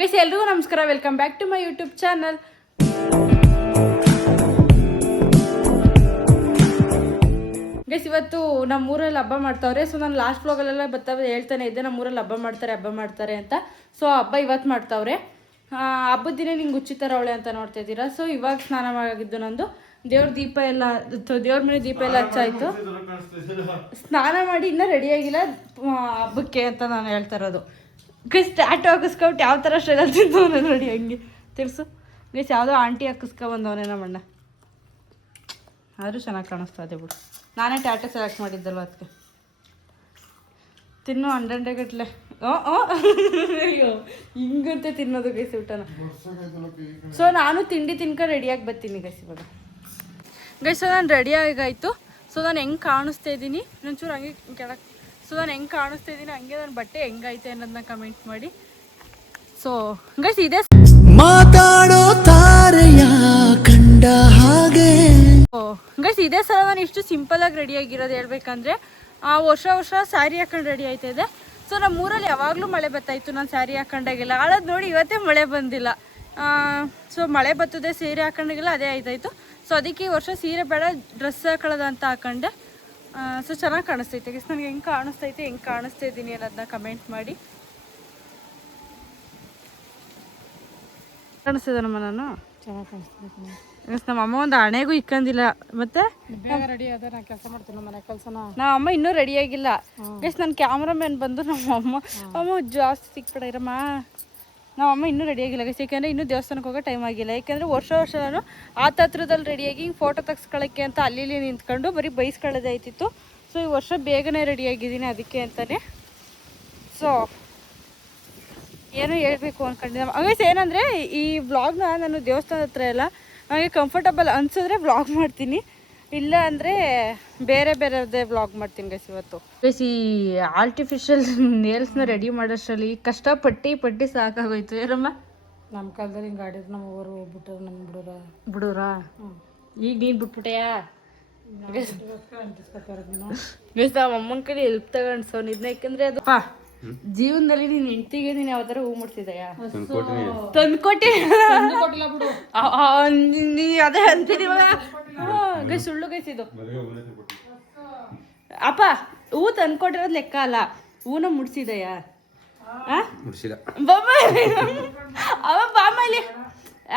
Guys ಎಲ್ರಿಗೂ ನಮಸ್ಕಾರ, welcome back to my YouTube channel. Guys ಇವತ್ತು ನಮ್ಮೂರಲ್ಲಿ ಹಬ್ಬ ಮಾಡ್ತಾವ್ರೆ. ಸೊ ನಾನು ಲಾಸ್ಟ್ ವ್ಲಾಗಲ್ಲೆಲ್ಲ ಹೇಳ್ತಾನೆ ಇದ್ದೆ ನಮ್ಮೂರಲ್ಲಿ ಹಬ್ಬ ಮಾಡ್ತಾರೆ ಅಂತ. ಸೊ ಹಬ್ಬ ಇವತ್ತು ಮಾಡ್ತಾವ್ರೆ. ಹಬ್ಬದ ದಿನ ನಿಂಗೆ ಉಚಿತರವಳೆ ಅಂತ ನೋಡ್ತಾ ಇದ್ದೀರಾ. ಸೊ ಇವಾಗ ಸ್ನಾನ ಆಗಿದ್ದು ನಂದು. ದೇವ್ರ ಮನೆ ದೀಪ ಎಲ್ಲ ಹಚ್ಚಾಯ್ತು. ಸ್ನಾನ ಮಾಡಿ ಇನ್ನೂ ರೆಡಿಯಾಗಿಲ್ಲ ಹಬ್ಬಕ್ಕೆ ಅಂತ ನಾನು ಹೇಳ್ತಾ ಇರೋದು. ಗೈಸ್ ಟ್ಯಾಟು ಹಾಕಿಸ್ಕೊಬಿಟ್ಟು ಯಾವ ಥರ ಸ್ಟೈಲ್ ತಿಂದವನೇ ನೋಡಿ, ಹಂಗೆ ತಿರ್ಸು. ಗೈಸ್ ಯಾವುದೋ ಆಂಟಿ ಹಾಕಿಸ್ಕೊಬಂದವನೇ ನಮ್ಮಣ್ಣ, ಆದರೂ ಚೆನ್ನಾಗಿ ಕಾಣಿಸ್ತದೆ ಬಿಡು. ನಾನೇ ಟ್ಯಾಟು ಸೆಲೆಕ್ಟ್ ಮಾಡಿದ್ದಲ್ವ ಅದಕ್ಕೆ. ತಿನ್ನು ಗಟ್ಟಲೆ. ಅಯ್ಯೋ ಹಿಂಗಂತೆ ತಿನ್ನೋದು ಗೈಸ್ ಊಟನ. ಸೊ ನಾನು ತಿಂಡಿ ತಿನ್ಕೊಂಡು ರೆಡಿಯಾಗಿ ಬರ್ತೀನಿ ಗೈಸ್ ಇವಾಗ. ಗೈಸ್ ನಾನು ರೆಡಿಯಾಗಾಯಿತು. ಸೊ ನಾನು ಹೆಂಗೆ ಕಾಣಿಸ್ತಾ ಇದ್ದೀನಿ ಒಂಚೂರು ಹಂಗೆ ಕೆಳಕ್ಕೆ. ಸೊ ನಾನು ಹೆಂಗೆ ಕಾಣಿಸ್ತಾ ಇದ್ದೀನಿ ಹಂಗೆ ನನ್ನ ಬಟ್ಟೆ ಹೆಂಗೈತೆ ಅನ್ನೋದನ್ನ ಕಮೆಂಟ್ ಮಾಡಿ. ಸೊ ಗೈಸ್ ಇದೇ ಮಾತಾಡೋ ತಾರೆಯ ಕಂಡ ಹಾಗೆ. ಗೈಸ್ ಇದೇ ಸಲ ನಾನು ಇಷ್ಟು ಸಿಂಪಲಾಗಿ ರೆಡಿಯಾಗಿರೋದು ಹೇಳ್ಬೇಕಂದ್ರೆ, ವರ್ಷ ಸ್ಯಾರಿ ಹಾಕೊಂಡು ರೆಡಿ ಆಯ್ತಾಯಿದೆ. ಸೊ ನಮ್ಮ ಊರಲ್ಲಿ ಯಾವಾಗಲೂ ಮಳೆ ಬರ್ತಾಯಿತ್ತು ನಾನು ಸ್ಯಾರಿ ಹಾಕೊಂಡಾಗೆಲ್ಲ. ಆಳೋದು ನೋಡಿ ಇವತ್ತೇ ಮಳೆ ಬಂದಿಲ್ಲ. ಸೊ ಮಳೆ ಬರ್ತದೆ ಸೀರೆ ಹಾಕೊಂಡಾಗೆಲ್ಲ ಅದೇ ಆಯ್ತಾಯಿತ್ತು. ಸೊ ಅದಕ್ಕೆ ಈ ವರ್ಷ ಸೀರೆ ಬೇಡ ಡ್ರೆಸ್ ಹಾಕೊಳ್ಳೋದು ಅಂತ ಹಾಕೊಂಡೆ. ಸೊ ಚೆನ್ನಾಗಿ ಕಾಣಿಸ್ತೈತೆ ಗೈಸ್. ನನಗೆ ಹೆಂಗೆ ಕಾಣಿಸ್ತಾ ಇದ್ದೀನಿ ಅನ್ನೋದನ್ನ ಕಮೆಂಟ್ ಮಾಡಿ. ಕಾಣಿಸ್ತಿದೆ ನಮ್ಮ ನಾನು ಚೆನ್ನಾಗಿ ಕಾಣಿಸ್ತಿದ್ದೀನಿ. ನಮ್ಮ ಅಮ್ಮ ಒಂದು ಹಣೆಗೂ ಇಕ್ಕಂದಿಲ್ಲ. ಮತ್ತೆ ರೆಡಿ ಅದ ನಾನು ಕೆಲಸ ಮಾಡ್ತೀನಿ ಮನೆ ಕೆಲಸನ. ನಮ್ಮ ಅಮ್ಮ ಇನ್ನೂ ರೆಡಿಯಾಗಿಲ್ಲ ಗೈಸ್. ನನ್ನ ಕ್ಯಾಮ್ರಾಮ್ಯಾನ್ ಬಂದು ನಮ್ಮ ಅಮ್ಮ ಜಾಸ್ತಿ ಸಿಕ್ಬಿಡ ಇರಮ್ಮ. ನಮ್ಮ ಅಮ್ಮ ಇನ್ನೂ ರೆಡಿಯಾಗಿಲ್ಲ ಗೈಸ್, ಯಾಕೆಂದರೆ ಇನ್ನೂ ದೇವಸ್ಥಾನಕ್ಕೆ ಹೋಗೋ ಟೈಮ್ ಆಗಿಲ್ಲ. ಯಾಕೆಂದರೆ ವರ್ಷ ನಾನು ಹತ್ರದಲ್ಲಿ ರೆಡಿಯಾಗಿ ಹಿಂಗೆ ಫೋಟೋ ತೆಗ್ಸ್ಕೊಳ್ಳೋಕ್ಕೆ ಅಂತ ಅಲ್ಲಿ ನಿಂತ್ಕೊಂಡು ಬರೀ ಬೈಸ್ಕೊಳ್ಳೋದೇ ಆಯ್ತಿತ್ತು. ಸೊ ಈ ವರ್ಷ ಬೇಗನೆ ರೆಡಿಯಾಗಿದ್ದೀನಿ ಅದಕ್ಕೆ ಅಂತಲೇ. ಸೊ ಏನೋ ಹೇಳ್ಬೇಕು ಅಂದ್ಕೊಂಡಿದ್ದೆ ಗೈಸ್. ಏನಂದರೆ ಈ ವ್ಲಾಗ್ನ ನಾನು ದೇವಸ್ಥಾನದ ಹತ್ರ ಎಲ್ಲ ನನಗೆ ಕಂಫರ್ಟಬಲ್ ಅನಿಸಿದ್ರೆ ವ್ಲಾಗ್ ಮಾಡ್ತೀನಿ, ಇಲ್ಲ ಅಂದರೆ ಬೇರೆದೇ ವ್ಲಾಗ್ ಮಾಡ್ತೀನಿ ಗೈಸ್ ಇವತ್ತು. ಗೈಸ್ ಈ ಆರ್ಟಿಫಿಷಿಯಲ್ ನೇಲ್ಸ್ನ ರೆಡಿ ಮಾಡೋಷ್ಟರಲ್ಲಿ ಕಷ್ಟಪಟ್ಟು ಸಾಕಾಗೋಯ್ತು. ಏನಮ್ಮ ನಮ್ಮ ಕಾಲದಲ್ಲಿ ಹಿಂಗೆ ಆಡಿದ್ರು ನಮ್ಮ ಊರು ಹೋಗ್ಬಿಟ್ರು ನಮ್ಮ ಬಿಡೋರಾ. ಈಗ ನೀನು ಬಿಟ್ಬಿಟ್ಟೆಯಾ ಗೈಸ್? ನಮ್ಮ ಅಮ್ಮನ ಕಡೆ ಹೆಲ್ಪ್ ತಗೊಂಡು ಸೊ ಇದನ್ನ, ಯಾಕಂದರೆ ಅದು ಜೀವನದಲ್ಲಿ ನೀನು ಹೆಂಡ್ತಿಗೆ ನೀನು ಯಾವ ಥರ ಹೂ ಮುಟ್ತಿದೆಯಾ? ತಂದ್ಕೊಟ್ಟಿ ಬಿಡು. ನೀ ಅದೇ ಅಂತೀನಿ ಇವಾಗ. ಗೈ ಸುಳ್ಳು ಗೈಸ್ ಇದು. ಅಪ್ಪ ಹೂ ತಂದ್ಕೊಟ್ಟಿರೋದು ಲೆಕ್ಕ ಅಲ್ಲ, ಹೂನ ಮುಡ್ಸಿದೆಯಾ? ಅವ ಬಾಮಲ್ಲಿ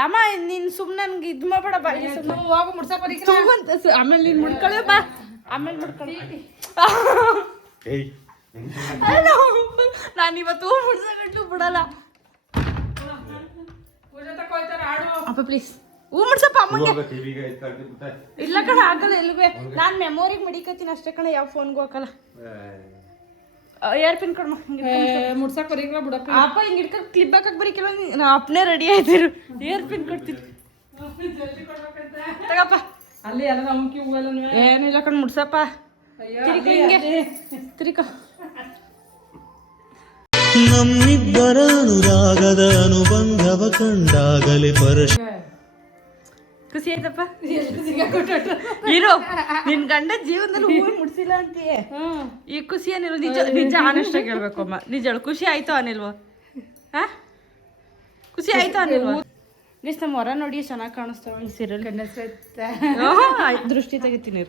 ಅಮ್ಮ ನೀನು ಸುಮ್ಮನೆ ನನ್ಗೆ ಇದು ಮಾಡಬೇಡ ಬಾ. ಹೋಗು ಮುಡ್ಸಪ್ಪ. ಆಮೇಲೆ ನೀನು ಮುಡ್ಕೊಳ್ಳೋ ಬಾ, ಆಮೇಲೆ ಮುಡ್ಕೊಳ್ಳಿ. ನಾನು ಇವತ್ತು ಹೂ ಮುಡ್ಸಗಂಟ್ಲು ಬಿಡಲ್ಲ. ಅಪ್ಪ ಪ್ಲೀಸ್ ಹೂ ಮುಡ್ಸಪ್ಪ ಅಮ್ಮಗೆ. ಇಲ್ಲ ಕಣ ಆಗಲ್ಲ ಎಲ್ವೇ. ನಾನು ಮೆಮೊರಿಗೆ ಮಡಿಕತ್ತೀನಿ ಅಷ್ಟೇ ಕಣ, ಯಾವ ಫೋನ್ಗೂ ಹಾಕಲ್ಲ. ಏರ್ ಪಿನ್ ಕೊಡ ಮುಡ್ಸಕ್ ಬರೀಲ್ಲ ಬಿಡಪ್ಪ. ಅಪ್ಪ ಹಿಂಗೆ ಹಿಡ್ಕೊಂಡು ಕ್ಲಿಪ್ ಹಾಕಕ್ಕೆ ಬರೀಕಿಲ್ಲ. ನಾ ಅಪ್ಪನೇ ರೆಡಿ ಆಯ್ತಿರು, ಏರ್ ಪಿನ್ ಕೊಡ್ತೀನಿ ತಗಪ್ಪ. ಅಲ್ಲಿ ಎಲ್ಲ ನಮ್ಕಿ ಹೂವಲ್ಲ ಏನಿಲ್ಲ ಕಣ್ ಮುಡ್ಸಪ್ಪ. ತಿರ್ಕೊ ಹಿಂಗೆ ತಿರ್ಕೊ. ನಮ್ಮಿಬ್ಬರ ಅನುರಾಗದ ಅನುಬಂಧವ ಕಂಡಾಗಲೇ ಪರಶ. ಖುಷಿ ಆಯ್ತಪ್ಪ. ಇರು, ನಿನ್ ಗಂಡ ಜೀವನದಲ್ಲಿ ಹೂವು ಮುಡ್ಸಿಲ್ಲ ಅಂತೀಯ, ಈ ಖುಷಿ ಏನಿಲ್ಲ. ನಿಜ ಆನೆಸ್ಟ್ ಆಗಿ ಹೇಳ್ಬೇಕು ಅಮ್ಮ, ನಿಜ ಹೇಳು. ಖುಷಿ ಆಯ್ತು ಅನಿಲ್ವ? ಖುಷಿ ಆಯ್ತು ಅನಿಲ್ವ? ಗೈಸ್ ನಮ್ಮ ಹೊರ ನೋಡಿ ಚೆನ್ನಾಗಿ ಕಾಣಿಸ್ತಾವ ಸೀರಿಯಲ್. ದೃಷ್ಟಿ ತೆಗಿತೀನಿ.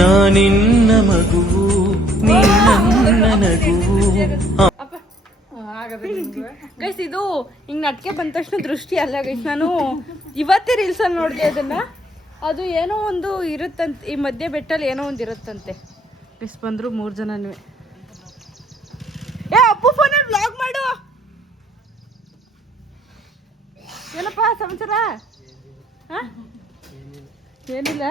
ನಾನಿನ್ನ ಮಗುವು ನನ್ನ ನಗುವು. ಗೈಸ್ ಇದು ಹಿಂಗೆ ನಟ್ಕೆ ಬಂದ ತಕ್ಷಣ ದೃಷ್ಟಿ ಅಲ್ಲ ಗೈಸ್. ನಾನು ಇವತ್ತೇ ರೀಲ್ಸಲ್ಲಿ ನೋಡಿದೆ ಅದನ್ನ. ಅದು ಏನೋ ಒಂದು ಇರುತ್ತಂತೆ, ಈ ಮಧ್ಯೆ ಬೆಟ್ಟಲ್ಲಿ ಏನೋ ಒಂದು ಇರುತ್ತಂತೆ. ಗೈಸ್ ಬಂದರು 3 ಜನನೂ. ಅಪ್ಪು ಫೋನಲ್ಲಿ ವ್ಲಾಗ್ ಮಾಡು. ಏನಪ್ಪ ಸಮಾಚಾರ? ಏನಿಲ್ಲ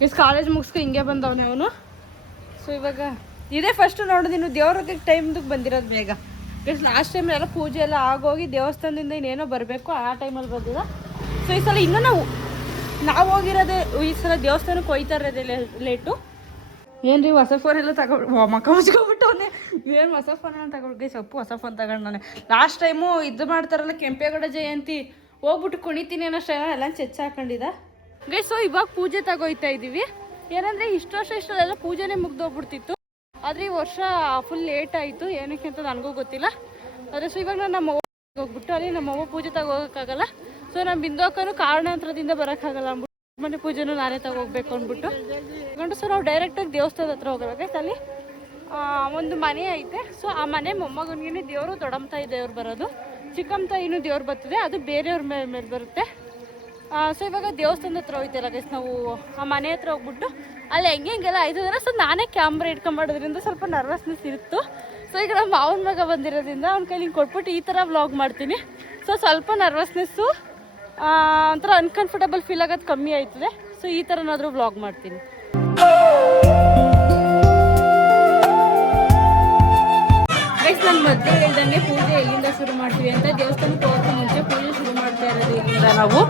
ಗೈಸ್, ಕಾಲೇಜ್ ಮುಗಿಸ್ಕೊ ಹಿಂಗೆ ಬಂದವನೇ ಅವನು. ಸೊ ಇವಾಗ ಇದೇ ಫಸ್ಟ್ ನೋಡೋದಿನ್ನು ದೇವ್ರಿಗೆ ಟೈಮ್ದಾಗ ಬಂದಿರೋದು ಬೇಗ ಗೈಸ್. ಲಾಸ್ಟ್ ಟೈಮ್ ಎಲ್ಲ ಪೂಜೆ ಎಲ್ಲ ಆಗೋಗಿ ದೇವಸ್ಥಾನದಿಂದ ಇನ್ನೇನೋ ಬರಬೇಕು, ಆ ಟೈಮಲ್ಲಿ ಬಂದಿಲ್ಲ. ಸೊ ಈ ಸಲ ಇನ್ನೂ ನಾವು ಹೋಗಿರೋದೇ ಈ ಸಲ ದೇವಸ್ಥಾನಕ್ಕೆ ಹೋಯ್ತಾ ಇರೋದೇ ಲೇಟು. ಏನು ರೀ ಹೊಸ ಫೋನ್ ಎಲ್ಲ ತಗೊಂಡು ಮಕ್ಕ ಮುಚ್ಕೊಬಿಟ್ಟವನೇ. ಏನು ಹೊಸ ಫೋನ್ ಎಲ್ಲ ತಗೊಂಡು ಗೈಸ್, ಅಪ್ಪು ಹೊಸ ಫೋನ್ ತಗೊಂಡವನೇ. ಲಾಸ್ಟ್ ಟೈಮು ಇದು ಮಾಡ್ತಾರಲ್ಲ ಕೆಂಪೇಗೌಡ ಜಯಂತಿ, ಹೋಗ್ಬಿಟ್ಟು ಕುಣಿತೀನಿ ಅನ್ನೋ ಟೈಮ್ ಎಲ್ಲ ಚೆಚ್ಚ ಹಾಕೊಂಡಿದ್ದ ಗೈಸ್. ಸೊ ಇವಾಗ ಪೂಜೆ ತಗೋಯ್ತಾ ಇದ್ದೀವಿ. ಏನಂದರೆ ಇಷ್ಟು ವರ್ಷ ಇಷ್ಟೆಲ್ಲ ಪೂಜೆನೇ ಮುಗ್ದೋಗ್ಬಿಡ್ತಿತ್ತು. ಆದರೆ ಈ ವರ್ಷ ಫುಲ್ ಲೇಟ್ ಆಯಿತು, ಏನಕ್ಕೆ ಅಂತ ನನಗೂ ಗೊತ್ತಿಲ್ಲ. ಆದರೆ ಸೊ ಇವಾಗ ನಾನು ನಮ್ಮ ಹೋಗ್ಬಿಟ್ಟು ಅಲ್ಲಿ ನಮ್ಮ ಅವ್ವ ಪೂಜೆ ತಗೋಗೋಕ್ಕಾಗಲ್ಲ. ಸೊ ನಮ್ಮ ಬಿಂದು ಅಕ್ಕನೂ ಕಾರಣಾಂತರದಿಂದ ಬರೋಕ್ಕಾಗಲ್ಲ ಅಂದ್ಬಿಟ್ಟು ಮನೆ ಪೂಜೆನೂ ನಾನೇ ತಗೋಗ್ಬೇಕು ಅಂದ್ಬಿಟ್ಟು ಅಂದ್ಕೊಂಡು ಸೊ ನಾವು ಡೈರೆಕ್ಟಾಗಿ ದೇವಸ್ಥಾನದ ಹತ್ರ ಹೋಗಬೇಕು. ಅಲ್ಲಿ ಒಂದು ಮನೆ ಐತೆ. ಸೊ ಆ ಮನೆ ಮೊಮ್ಮಗನಿಗೆ ದೇವರು, ದೊಡ್ಡಮ್ಮ ತಾಯಿ ದೇವ್ರು ಬರೋದು, ಚಿಕ್ಕಮ್ಮ ತಾಯಿನೂ ದೇವ್ರು ಬರ್ತದೆ, ಅದು ಬೇರೆಯವ್ರ ಮೇಲೆ ಬರುತ್ತೆ. ಸೊ ಇವಾಗ ದೇವಸ್ಥಾನದ ಹತ್ರ ಹೋಯ್ತಲ್ಲ ಗೈಸ್, ನಾವು ಆ ಮನೆ ಹತ್ರ ಹೋಗ್ಬಿಟ್ಟು ಅಲ್ಲಿ ಹೆಂಗೆಲ್ಲ ಆಯ್ತದಂದ್ರೆ ಸೊ ನಾನೇ ಕ್ಯಾಮ್ರಾ ಇಟ್ಕೊಂಬಾಡೋದ್ರಿಂದ ಸ್ವಲ್ಪ ನರ್ವಸ್ನೆಸ್ ಇತ್ತು. ಸೊ ಈಗ ನಮ್ಮ ಮಾವನ ಮಗ ಬಂದಿರೋದ್ರಿಂದ ಅವ್ನ ಕೈಲಿ ಕೊಟ್ಬಿಟ್ಟು ಈ ಥರ ವ್ಲಾಗ್ ಮಾಡ್ತೀನಿ. ಸೊ ಸ್ವಲ್ಪ ನರ್ವಸ್ನೆಸ್ಸು ಒಂಥರ ಅನ್ಕಂಫರ್ಟಬಲ್ ಫೀಲ್ ಆಗೋದು ಕಮ್ಮಿ ಆಯ್ತದೆ. ಸೊ ಈ ಥರನಾದರೂ ವ್ಲಾಗ್ ಮಾಡ್ತೀನಿ. ಗೈಸ್ ನಾನು ಮೊದಲೇ ಹೇಳ್ದಂಗೆ ಪೂಜೆ ಎಲ್ಲಿಂದ ಶುರು ಮಾಡ್ತೀವಿ ಅಂತ, ದೇವಸ್ಥಾನಕ್ಕೆ ಹೋಗೋಕ್ಕೆ ಮುಂಚೆ ಪೂಜೆ ಶುರು ಮಾಡ್ತಾ ಇರೋದು ಇಲ್ಲಿಂದ ನಾವು.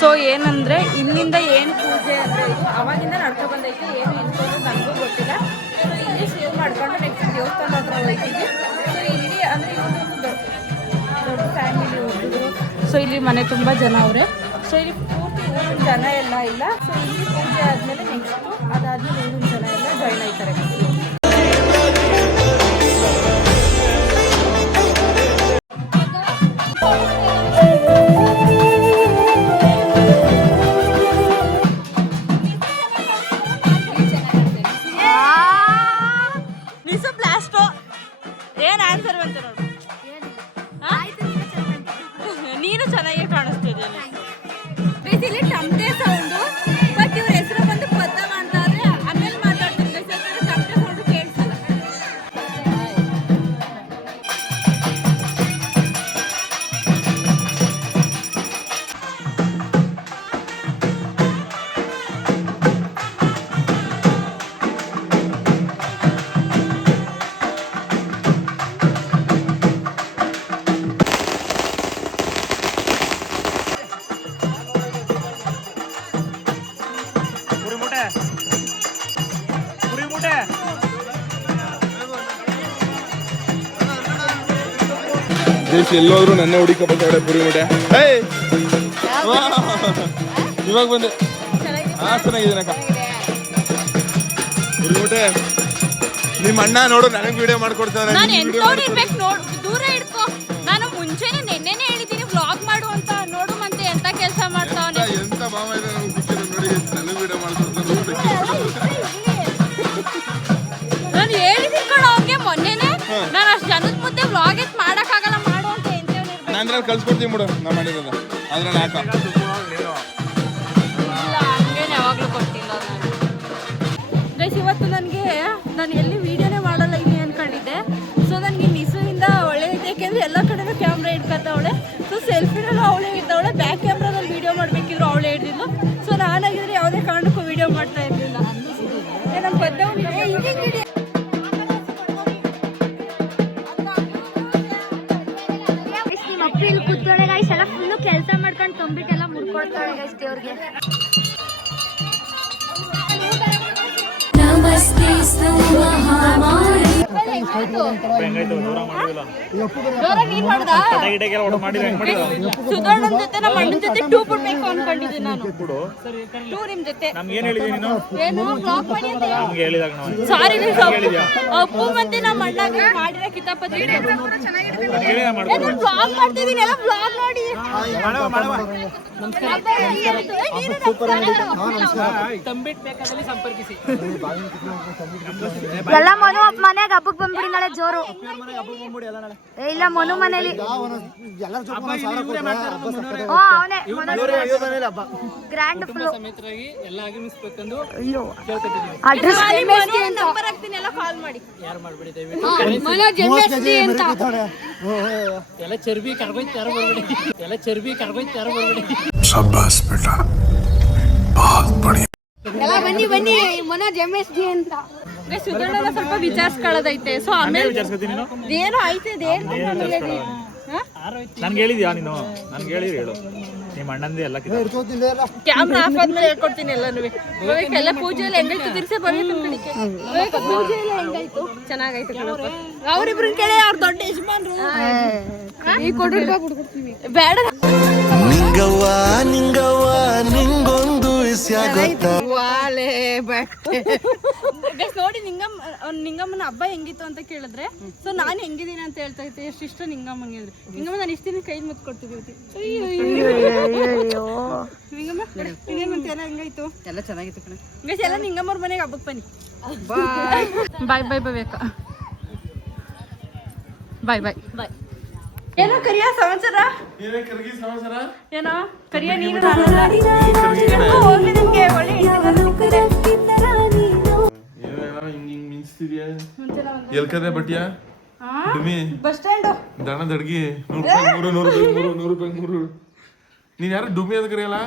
ಸೊ ಏನಂದರೆ ಇಲ್ಲಿಂದ ಏನು ಪೂಜೆ ಅಂದರೆ ಇದು ಅವಾಗಿಂದ ನಡ್ಕೊ ಬಂದೈತೆ, ಏನು ಎಂತಂದ್ರೆ ನನಗೂ ಗೊತ್ತಿಲ್ಲ. ಸೊ ಇಲ್ಲಿ ಶೇವ್ ಮಾಡ್ಕೊಂಡು ನೆಕ್ಸ್ಟ್ ದೇವಸ್ಥಾನ ಹತ್ರ ಹೋಗ್ತೀವಿ. ಸೊ ಇಲ್ಲಿ ಅಂದರೆ ದೊಡ್ಡ ಫ್ಯಾಮಿಲಿ ಹೋಗಿದ್ರು. ಸೊ ಇಲ್ಲಿ ಮನೆ ತುಂಬ ಜನ ಅವರೇ. ಸೊ ಇಲ್ಲಿ ಪೂರ್ತಿ ಊರಿನ ಜನ ಎಲ್ಲ ಇಲ್ಲ. ಸೊ ಇಲ್ಲಿ ಪೂಜೆ ಆದಮೇಲೆ ನೆಕ್ಸ್ಟು ಅದಾದಮೇಲೆ ಊರಿನ ಜನ ಎಲ್ಲ ಜಾಯ್ನ್ ಆಯ್ತಾರೆ. ಏನು ಆನ್ಸರ್ ಬಂತ ನೋಡು, ನೀನು ಚೆನ್ನಾಗಿ ಕಾಣಿಸ್ತಿದ್ದೆ. ಬೇಸಿಲಿ ಟಮಟೆ ಸೌಂಡು, ಬಟ್ ಇವ್ರ ಹೆಸರು ಬಂದು ಪದ್ದವ ಅಂತ. ಆದರೆ ಆಮೇಲೆ ಮಾತಾಡ್ತೀನಿ, ಟಮಟೆ ಸೌಂಡು ಕೇಳಿಸಲ್ಲ. ಎಲ್ಲೋದ್ರು ನನ್ನ ಹುಡುಕ ಬಂದವಳೆ ಪುರಿ ಮುಟ್ಟೆ. ಇವಾಗ ಬಂದೆ. ಚೆನ್ನಾಗಿದ್ದೀನಕ್ಕ ಪುರಿ ಮುಟ್ಟೆ. ನಿಮ್ಮ ಅಣ್ಣ ನೋಡು ನನಗೆ ವಿಡಿಯೋ ಮಾಡ್ಕೊಡ್ತಾನೆ. ನಾನು ಎಂತವ್ರು ಇರ್ಬೇಕು ನೋಡು, ದೂರ ಇಡ್ಕೋ. ನಾನು ಮುಂಚೆನೆ ನೆನ್ನೆನೇ ಹೇಳಿದ್ದೀನಿ ವ್ಲಾಗ್ ಮಾಡು ಅಂತ. ನೋಡು ಮತ್ತೆ ಎಂತ ಕೆಲಸ ಮಾಡ್ತಾವನೆ. ಎಂತ ಮಾವ ಇದೆ ನಮ್ಗೆ ಸಿಕ್ಕಿದ್ರು ನೋಡಿ, ನನಗೆ ವಿಡಿಯೋ ಮಾಡ್ಕೊಡ್ತಾನೆ. ನಾನು ಹೇಳಿದ್ದೀನಿ ಕಣ ಅವ್ನಿಗೆ ಮೊನ್ನೆನೆ, ನಾನು ಅಷ್ಟು ಜನದ ಮುದ್ದೆ ವ್ಲಾಗ್ ಎತ್ ಮಾಡೋಕ್ಕಾಗಲ್ಲ ಮಾಡು ಅಂತ ಎಂತೇಳಿ. ನಾನು ಅದ್ರಲ್ಲಿ ಕಳ್ಸ್ಕೊಡ್ತೀನಿ ಬಿಡು, ನಾ ಮಾಡಿರೋದ ಅದ್ರಲ್ಲಿ ಹಾಕ. ಇಲ್ಲ ಹಂಗೇನು ಯಾವಾಗಲೂ ಕೊಟ್ಟಿಲ್ಲ ನಾನು. ಗೈಸ್ ಇವತ್ತು ನಾನು ಎಲ್ಲಿ ವೀಡಿಯೋನೇ ಮಾಡಲ್ಲ ಇಲ್ಲಿ ಅನ್ಕೊಂಡಿದ್ದೆ. ಸೊ ನನಗೆ ನಿಸುವಿಂದ ಒಳ್ಳೆಯದು, ಯಾಕೆಂದರೆ ಎಲ್ಲ ಕಡೆನೂ ಕ್ಯಾಮ್ರಾ ಇಟ್ಕೊತಾವಳೆ. ಸೊ ಸೆಲ್ಫಿನಲ್ಲೂ ಅವಳೇ ಇದ್ದಾವಳೆ, ಬ್ಯಾಕ್ ಕ್ಯಾಮ್ರಾದಲ್ಲಿ ವೀಡಿಯೋ ಮಾಡಬೇಕಿದ್ರು ಅವಳೇ ಹಿಡಿದಿಲ್ಲ. ಸೊ ನಾನಾಗಿದ್ರೆ ಯಾವುದೇ ಕಾರಣಕ್ಕೂ ವೀಡಿಯೋ ಮಾಡ್ತಾ ಇರಲಿಲ್ಲ. ನಮ್ಮ ಬದ್ದವನಿಗೆ ಕೂತ್ಕೊಳ್ಳೆ ಗೈಸ್, ಎಲ್ಲ ಫುಲ್ಲು ಕೆಲಸ ಮಾಡ್ಕೊಂಡು ತುಂಬಿಟ್ಟೆಲ್ಲ ಮುರ್ಕೊಳ್ತಾಳೆ ಗೈಸ್ ದೇವ್ರಿಗೆ. ಸುಧಾರಣನ್ ಜೊತೆ ನಮ್ಮ ಅಣ್ಣನ ಜೊತೆ ಟೂ ಬಿಡ್ಬೇಕು ಅನ್ಕೊಂಡಿದ್ದೀನಿ ನಾನು. ಟೂ ನಿಮ್ ಜೊತೆ ಏನು ಬ್ಲಾಕ್ ಮಾಡಿ ಅಂತ ಸಾರಿ ಅಪ್ಪು ಮತ್ತೆ ನಮ್ಮ ಅಣ್ಣಗೆ ಮಾಡಿರೋ ಕಿತಾಪತಿ ಬ್ಲಾಗ್ ಮಾಡ್ತಿದ್ದೀನಿ. ಎಲ್ಲ ಬ್ಲಾಗ್ ನೋಡಿ ಎಲ್ಲ ಮನು ಮನೆಗೆ ಹಬ್ಬಕ್ಕೆ ಬಂದ್ಬಿಡಿ ನಾಳೆ ಜೋರು. ಇಲ್ಲ ಮನು ಮನೇಲಿ ಅವನೇ ಗ್ರ್ಯಾಂಡ್ ಫುಲ್ ಅಡ್ರೆಸ್ ನಂಬರ್ ಹಾಕ್ತೀನಿ, ಎಲ್ಲ ಕಾಲ್ ಮಾಡಿ. ಎಲ್ಲ ಚರ್ಬಿ ಕರ್ಗೋಯ್ತು ಯಾರು ಬರ್ಬೇಡಿ, ಎಲ್ಲ ಚರ್ಬಿ ಕರ್ಗೋಯ್ತು ಯಾರು ಬರ್ಬೇಡಿ. शाबाश बेटा बहुत बढ़िया. ಎಲ್ಲ ಬನ್ನಿ ಬನ್ನಿ ಮನೋಜ್ MSD ಅಂತ. ಸುಧಾರಣ ಸ್ವಲ್ಪ ವಿಚಾರಿಸ್ಕೊಳ್ಳೋದೈತೆ. ಸೊ ಆಮೇಲೆ ಏನೋ ಐತೆ ನನ್ಗೆ ಹೇಳಿದ್ಯಾ ನೀನು? ನನ್ಗೆ ಹೇಳಿರಿ ಹೇಳು. ನಿಮ್ಮ ಅಣ್ಣಂದೇ ಎಲ್ಲ ಕ್ಯಾಮ್ರಾ ಆಫ್ ಆದ್ಮೇಲೆ ಹೇಳ್ಕೊಡ್ತೀನಿ ಎಲ್ಲನೂ. ಎಲ್ಲ ಪೂಜೆಯಲ್ಲಿ ಹೆಂಗಾಯ್ತು ತಿರ್ಸೆ ಬರ್ಬೇಕು ಕಣಿಕೆ. ಪೂಜೆ ಎಲ್ಲ ಹೆಂಗಾಯ್ತು? ಚೆನ್ನಾಗಾಯ್ತು ಕಣಪ್ಪ. ಅವ್ರಿಬ್ರನ್ನ ಕೇಳಿ, ಅವ್ರ ದೊಡ್ಡ ಯಜಮಾನ್ರು. ಬೇಡ ನಿಂಗವ್ವ ನಿಂಗವ್ವ ನಿಂಗೊಂದು ರಹಸ್ಯ ಗೊತ್ತಾ ಗೈಸ್ ನೋಡಿ ನಿಂಗಮ್ಮನ ಹಬ್ಬ ಹೆಂಗಿತ್ತು ಅಂತ ಕೇಳಿದ್ರೆ ಸೊ ನಾನು ಹೆಂಗಿದ್ದೀನಿ ಅಂತ ಹೇಳ್ತಾ ಇದ್ದೆ ಎಷ್ಟು ಇಷ್ಟ ನಿಂಗಮ್ಮಂಗೆ ಅಂದ್ರೆ ನಿಂಗಮ್ಮ ನಾನು ಇಷ್ಟ ದಿನ ಕೈ ಮುತ್ತು ಕೊಡ್ತಿದ್ದೀವಿ ನಿಂಗಮ್ಮ ನಿಂಗಮ್ಮಂತ ಎಲ್ಲ ಹೆಂಗಾಯ್ತು ಎಲ್ಲ ಚೆನ್ನಾಗಿತ್ತು ಕಣೆ. ಗೈಸ್ ಎಲ್ಲ ನಿಂಗಮ್ಮವ್ರ ಮನೆಗೆ ಹಬ್ಬಕ್ಕೆ ಬನ್ನಿ ಬಾಯ್ ಬಾಯ್ ಬೇಕಾ ಬಾಯ್ ಬಾಯ್ ಬಾಯ್ ಏನೋ ಕರಿಯ ಸಮಾಚಾರ ಏನೋ ಕರಿಯ ನೀನು ಹೋಗ್ಲಿ ನಿಮ್ಗೆ ಒಳ್ಳೆ ಎಲ್ಕದೆ ಬಟ್ಟಿಯಾ ಬಸ್ ಸ್ಟ್ಯಾಂಡ್ ದಣ ದಡ್ಗಿ 100 ರೂಪಾಯಿ 3 ನೀನ್ ಯಾರು ಡುಮ್ಮಿ ಅಂತ ಕರೆಯಲ್ಲ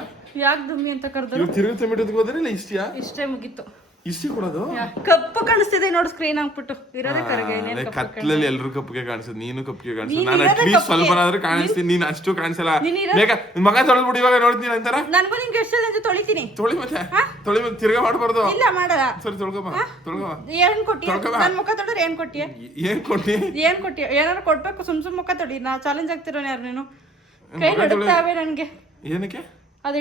ಯಾಕೆ ದುಮ್ಮಿ ಅಂತ ಕರೆದ್ರು ತಿರುಗಿ ಮಿಟೋದಕ್ಕೆ ಹೋದ್ರೆ ಇಲ್ಲ ಇಷ್ಟಿಯಾ ಇಷ್ಟೇ ಮುಗೀತು ಇಷ್ಟಿ ಕೊಡೋದು ಕಪ್ಪು ಕಾಣಿಸ್ತಿದೆ ನೋಡಿ ಸ್ಕ್ರೀನ್ ಹಾಕ್ಬಿಟ್ಟು ಇರೋದೇ ಕರಗೆ ಕತ್ಲಲ್ಲಿ ಎಲ್ರು ಕಪ್ಪಿಗೆ ಕಾಣಿಸ್ತದೆ ನೀನು ಕಪ್ಪಿಗೆ ಕಾಣಿಸ್ತದೆ ನಾನು ಅಟ್ಲೀಸ್ಟ್ ಸ್ವಲ್ಪನಾದ್ರೂ ಕಾಣಿಸ್ತೀನಿ ನೀನ್ ಅಷ್ಟು ಕಾಣಿಸಲ್ಲ ಬೇಗ ಮಗ ತೊಳೆದ್ಬಿಟ್ಟು ಇವಾಗ ನೋಡ್ತೀನಿ ಅಂತಾರ ನನಗೂ ನಿಂಗೆ ಎಷ್ಟು ಅಂತ ತೊಳಿತೀನಿ ತೊಳಿ ಮತ್ತೆ ತಿರ್ಗಾ ಮಾಡ್ಬಾರ್ದು ಇಲ್ಲ ಮಾಡಲ್ಲ ಸರಿ ತೊಳ್ಕೊಬ ಏನ್ ಕೊಟ್ಟಿ ನನ್ ಮುಖ ತೊಳಿದ್ರೆ ಏನ್ ಕೊಟ್ಟಿ ಏನ್ ಕೊಟ್ಟಿ ಏನಾರು ಕೊಡ್ಬೇಕು ಸುಮ್ ಮುಖ ತೊಳಿ ನಾ ಚಾಲೆಂಜ್ ಆಗ್ತಿರೋನ್ ಯಾರು ನೀನು ಕೈ ನಡುತ್ತಾವೆ ನನ್ಗೆ ಏನಕ್ಕೆ ಅದು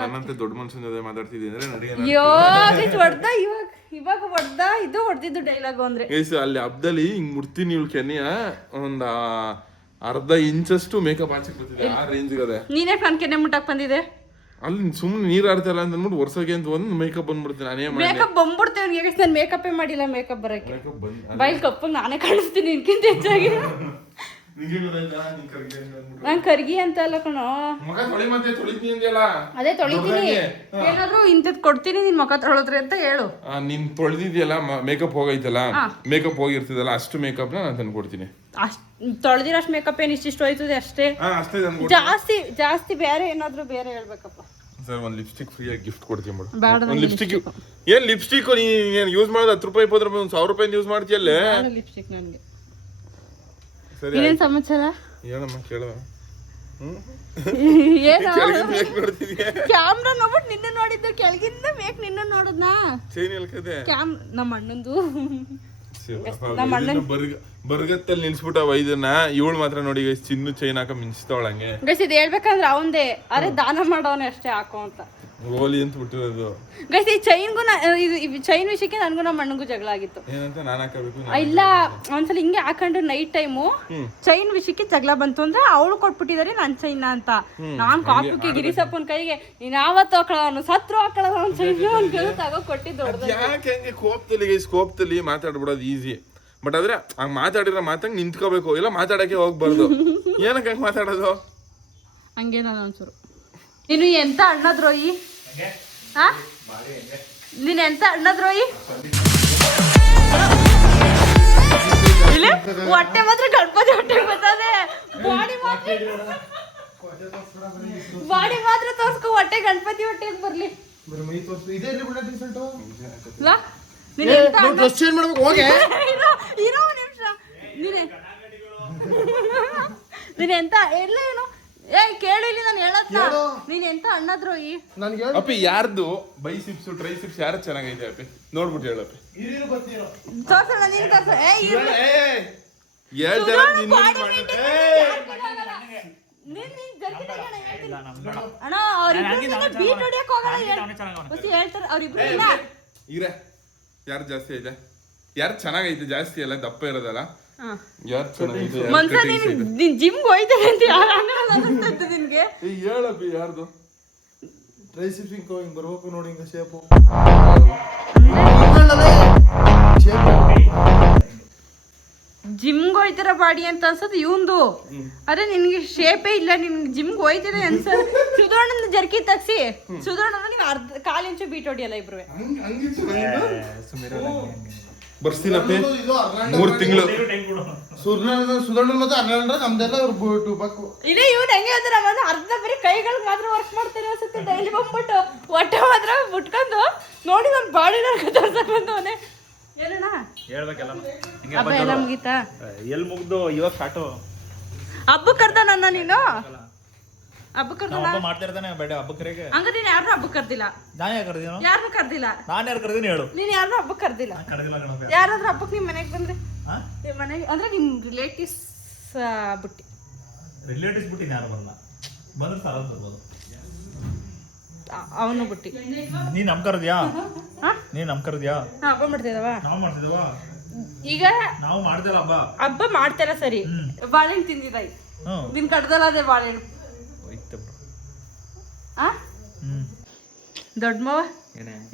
ನನ್ನಂತೆ ದೊಡ್ಡ ಮನುಷ್ಯನ ಜೊತೆ ಮಾತಾಡ್ತಿದ್ದೆ ಅಂದ್ರೆ ಅಯ್ಯೋ ಹೊಡ್ದ ಇವಾಗ ಹೊಡ್ದ ಇದು ಹೊಡೆದಿದ್ದು ಡೈಲಾಗ್ ಅಂದ್ರೆ ಅಲ್ಲಿ ಹಬ್ಬದಲ್ಲಿ ಹಿಂಗ್ ಮುಡ್ತೀನಿ ಇವ್ಳು ಕೆನೆಯ ಒಂದ್ ಅರ್ಧ ಇಂಚಷ್ಟು ಮೇಕಪ್ ಆಚೆ ಬರ್ತಿದೆ ಆ ರೇಂಜ್ ಅದೇ ನೀನೇ ನನ್ ಕೆನೆ ಮುಟ್ಟಕ್ ಬಂದಿದೆ ಅಲ್ಲಿ ಸುಮ್ನೆ ನೀರ್ ಆಡ್ತಲ್ಲ ಅಂತ ಅಂದ್ಬಿಟ್ಟು ವರ್ಷಕ್ಕೆ ಅಂತ ಒಂದು ಮೇಕಪ್ ಬಂದ್ಬಿಡ್ತೀನಿ ನಾನೇ ಮೇಕಪ್ ಬಂದ್ಬಿಡ್ತೇವೆ ಈಗ ನಾನು ಮೇಕಪ್ಪೇ ಮಾಡಿಲ್ಲ ಮೇಕಪ್ ಬರಕ್ಕೆ ಬೈಲ್ ಕಪ್ಪು ನಾನೇ ಕಾಣಿಸ್ತೀನಿ ನಿನ್ಕಿಂತ ಹೆಚ್ಚಾಗಿ ನಾನ್ ಕರ್ಗಿ ಅಂತ ಅಲ್ಲ ಕಣೋ ಅದೇ ತೊಳಿತೀನಿ ಏನಾದ್ರು ಇಂಥದ್ ಕೊಡ್ತೀನಿ ನಿನ್ ಮುಖ ತೊಳೆದ್ರಿ ಅಂತ ಹೇಳು ನೀನ್ ತೊಳೆದಿದ್ಯಲ್ಲ ಮೇಕಪ್ ಹೋಗೈತಲ್ಲ ಮೇಕಪ್ ಹೋಗಿರ್ತದಲ್ಲ ಅಷ್ಟು ಮೇಕಪ್ ನಾನು ತಂದು ಕೊಡ್ತೀನಿ ತೊಳೆದಿರೋ ಅಷ್ಟು ಮೇಕಪ್ ಏನ್ ಇಷ್ಟಿಷ್ಟು ಹೋಯ್ತದೆ ಅಷ್ಟೇ ಜಾಸ್ತಿ ಜಾಸ್ತಿ ಬೇರೆ ಏನಾದ್ರು ಬೇರೆ ಹೇಳ್ಬೇಕಪ್ಪ ಸರ್ ಒಂದ್ ಲಿಪ್ಸ್ಟಿಕ್ ಫ್ರೀ ಆಗಿ ಗಿಫ್ಟ್ ಕೊಡ್ತೀನಿ ಮೇಡಮ್ ಒಂದ್ ಲಿಪ್ಸ್ಟಿಕ್ ಏನ್ ಲಿಪ್ಸ್ಟಿಕ್ ನೀನ್ ಯೂಸ್ ಮಾಡೋದು 10 ರೂಪಾಯಿ 20 ರೂಪಾಯಿ 1000 ರೂಪಾಯಿ ಯೂಸ್ ಮಾಡ್ತೀಯಲ್ಲೇ ಲಿಪ್ಸ್ಟಿಕ್ ನನ್ಗೆ ಏನೇನ್ ಸಮಾಚಾರ ಹೇಳಮ್ಮ ಕೇಳುವ ಕ್ಯಾಮ್ರಾ ನೋಡ್ಬಿಟ್ಟು ನಿನ್ನೆ ನೋಡಿದ್ದು ಕೆಳಗಿಂದ ಬೇಕ್ ನಿನ್ನ ನೋಡದ್ನಾ ಚೈನ್ ಎಲ್ಕದೆ ನಮ್ಮ ಅಣ್ಣಂದು ಬರ್ಗತ್ತಲ್ಲಿ ನಿಲ್ಸ್ಬಿಟ್ಟವ ಇದನ್ನ ಇವಳು ಮಾತ್ರ ನೋಡಿ ಚಿನ್ನು ಚೈನ್ ಹಾಕ ಮಿಂಚ್ತಾವಳಂಗೆ ಗೈಸ್ ಇದು ಹೇಳ್ಬೇಕಂದ್ರೆ ಅವಂದೇ ಅರೆ ದಾನ ಮಾಡೋನೆ ಅಷ್ಟೇ ಹಾಕೋ ಅಂತ ಹೋಲಿ ಅಂತ ಬಿಟ್ಟಿರೋದು ಗೈಸ್ ಈ ಚೈನ್ಗೂ ಚೈನ್ ವಿಷಯಕ್ಕೆ ನನ್ಗೂ ನಮ್ಮ ಅಣ್ಣಂಗೂ ಜಗಳ ಆಗಿತ್ತು ಏನಂತ ನಾನ್ ಹಾಕಬೇಕು ಇಲ್ಲ ಒಂದ್ಸಲ ಹಿಂಗೆ ಹಾಕೊಂಡು ನೈಟ್ ಟೈಮು ಚೈನ್ ವಿಷಯಕ್ಕೆ ಜಗಳ ಬಂತು ಅಂದ್ರೆ ಅವಳು ಕೊಟ್ಬಿಟ್ಟಿದಾರೆ ನನ್ ಚೈನ್ ಅಂತ ನಾನ್ ಕಾಪುಕ್ಕೆ ಗಿರಿಸಪ್ಪನ ಕೈಗೆ ನೀನ್ ಯಾವತ್ತು ಹಾಕೊಳ್ಳೋನು ಸತ್ರು ಹಾಕೊಳ್ಳೋದು ಅವ್ನ ಚೈನ್ ಅಂತ ತಗೋ ಕೊಟ್ಟಿದ್ದು ಯಾಕೆ ಹಂಗೆ ಕೋಪದಲ್ಲಿ ಮಾತಾಡ್ಬಿಡೋದು ಈಸಿ ಬಟ್ ಆದ್ರೆ ಹಂಗ್ ಮಾತಾಡಿರೋ ಮಾತಂಗ್ ನಿಂತ್ಕೋಬೇಕು ಇಲ್ಲ ಮಾತಾಡಕ್ಕೆ ಹೋಗ್ಬಾರ್ದು ಏನಕ್ಕೆ ಹಂಗ್ ಮಾತಾಡೋದು ಹಂಗೆ ನಾನು ಒಂಚೂರು ನೀನು ಎಂತ ಅಣ್ಣದ್ರೋಯಿ ನೀನ್ ಎಂತ ಅಣ್ಣದ್ರೋಯಿ ಹೊಟ್ಟೆ ಮಾತ್ರ ಗಣಪತಿ ಹೊಟ್ಟೆ ಬರ್ತದೆ ಬಾಡಿ ಮಾತ್ರ ತೋರ್ಸ್ಕೊ ಹೊಟ್ಟೆ ಗಣಪತಿ ಹೊಟ್ಟೆ ಬರ್ಲಿ ಇರೋ ನಿಮಿಷ ನೀನ್ ಎಂತ ಎಲ್ಲ ಏನು ಕೇಳಿಲ್ಲ ನಾನು ಹೇಳತ್ನ ನೀನ್ ಎಂತ ಅಣ್ಣದ್ರೋಯಿ ಅಪ್ಪಿ ಯಾರ್ದು ಬೈಸಿಪ್ಸ್ ಟ್ರೈಸಿಪ್ಸ್ ಯಾರು ಚೆನ್ನಾಗೈತೆ ಅಪ್ಪಿ ನೋಡ್ಬಿಟ್ಟು ಹೇಳಪ್ಪಿ ತೋರ್ಸೋಣ ನೀನ್ ತೋರ್ಸೋ ಅಣ್ಣ ಹೇಳ್ತಾರೆ ಅವ್ರಿಬ್ರು ಯಾರು ಜಾಸ್ತಿ ಐತೆ ಯಾರು ಚೆನ್ನಾಗೈತೆ ಜಾಸ್ತಿ ಅಲ್ಲ ದಪ್ಪ ಇರೋದಲ್ಲ ಮನ್ಸ ನೀನ್ ಜಿಮ್ಗೆ ಹೋಯ್ತೇನೆ ಅಂತ ಯಾರು ನಿನ್ಗೆ ಹೇಳಪ್ಪಿ ಯಾರ್ದು ಟ್ರೈಸಿಪ್ಸಿಂಗ್ ಹಿಂಗ್ ಬರ್ಬೇಕು ನೋಡಿ ಹಿಂಗ ಶೇಪು ಜಿಮ್ಗೆ ಹೋಯ್ತಿರೋ ಬಾಡಿ ಅಂತ ಅನ್ಸೋದು ಇವಂದು ಅರೆ ನಿನ್ಗೆ ಶೇಪೇ ಇಲ್ಲ ನಿನ್ಗೆ ಜಿಮ್ಗೆ ಹೋಯ್ತಿದೆ ಅನ್ಸೋದು ಸುಧಾರಣನ ಜರ್ಕಿ ತಗ್ಸಿ ಸುಧಾರಣ ನೀನ್ ಕಾಲ್ ಇಂಚು ಬೀಟ್ ಹೊಡಿಯಲ್ಲ ಇಬ್ರು ಬರ್ಸ್ತೀನಪ್ಪಿ 3 ತಿಂಗಳು ಸುಧಾರಣ ಮತ್ತೆ ಅರ್ನಾಲ್ಡ ನಮ್ದೆಲ್ಲ ಇಲ್ಲೇ ಇವ್ನು ಹೆಂಗೆ ಹೇಳ್ತಾರೆ ಅಂದ್ರೆ ಅರ್ಧ ಬರೀ ಕೈಗಳು ಮಾತ್ರ ವರ್ಕ್ ಮಾಡ್ತಾರೆ ಅನ್ಸುತ್ತೆ ಡೈಲಿ ಬಂದ್ಬಿಟ್ಟು ಹೊಟ್ಟೆ ಮಾತ್ರ ಮುಟ್ಕೊಂಡು ನೋಡಿ ನನ್ನ ಬಾಡಿ ತೋರ್ಸಕ್ ಬಂದವನೇ ಏನಣ್ಣ ಹಬ್ಬ ಎಲ್ಲ ಮುಗೀತಾ ಎಲ್ಲಿ ಮುಗ್ದು ಇವಾಗ ಸ್ಟಾರ್ಟು ಹಬ್ಬ ಕರ್ದ ನನ್ನ ನೀನು ಹಬ್ಬ ಕರ್ದಲ್ಲ ಮಾಡ್ತಾ ಇರ್ತಾನೆ ಬೇಡ ಹಬ್ಬ ಕರೆಗೆ ಹಂಗ ನೀನ್ ಯಾರನ್ನೂ ಹಬ್ಬ ಕರ್ದಿಲ್ಲ ನಾನು ಯಾಕೆ ಕರ್ದಿನೋ ಯಾರನ್ನೂ ಕರ್ದಿಲ್ಲ ನಾನು ಯಾರು ಕರ್ದಿನಿ ಹೇಳು ನೀನ್ ಯಾರನ್ನೂ ಹಬ್ಬ ಕರ್ದಿಲ್ಲ ಯಾರಾದ್ರೂ ಹಬ್ಬಕ್ಕೆ ನಿಮ್ ಮನೆಗೆ ಬಂದ್ರೆ ನಿಮ್ ಮನೆಗೆ ಅಂದ್ರೆ ನಿಮ್ ರಿಲೇಟಿವ್ಸ್ ಬಿಟ್ಟು ಯಾರು ಬರಲ್ಲ ಬಂದ್ರೆ ಸರ್ ಬರ್ಬೋದು ಅವನು ಬುಟ್ಟಿ. ನೀನ್ ನಮ್ ಕರ್ದ್ಯಾ? ಹಾಂ ನೀನ್ ನಮ್ ಕರ್ದ್ಯಾ? ಹಬ್ಬ ಮಾಡ್ತಿದವ ನಾವು ಮಾಡ್ತಿದ್ವಾ? ಈಗ ನಾವು ಮಾಡ್ದಲ್ಲ ಹಬ್ಬ. ಹಬ್ಬ ಮಾಡ್ತಾರ ಸರಿ. ಬಾಳೆಹಣ್ಣು ತಿಂದಿದ್ದಾಯಿ ನಿನ್ ಕಡ್ದಲ್ಲ ಅದೇ ಬಾಳೆಹಣ್ಣು. ಆ ದೊಡ್ಡ ಮಾವ